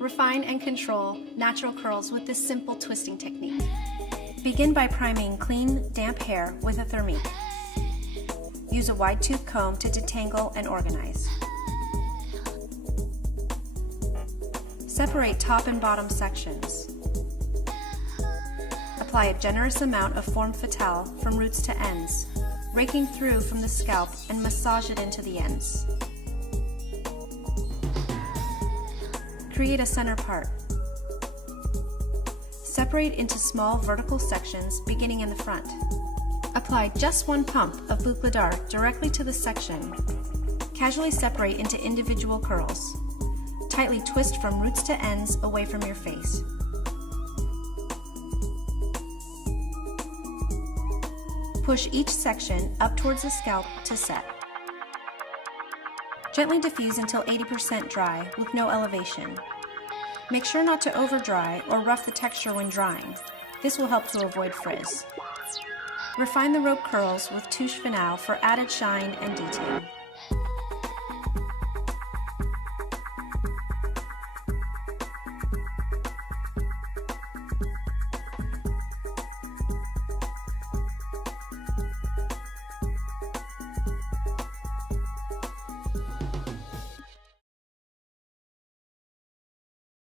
Refine and control natural curls with this simple twisting technique. Begin by priming clean, damp hair with a Thermite. Use a wide tooth comb to detangle and organize. Separate top and bottom sections. Apply a generous amount of forme fatale from roots to ends, raking through from the scalp and massage it into the ends. Create a center part. Separate into small vertical sections beginning in the front. Apply just one pump of Boucle d'Art directly to the section. Casually separate into individual curls. Tightly twist from roots to ends away from your face. Push each section up towards the scalp to set. Gently diffuse until 80% dry with no elevation. Make sure not to over dry or rough the texture when drying. This will help to avoid frizz. Refine the rope curls with touche finale for added shine and detail.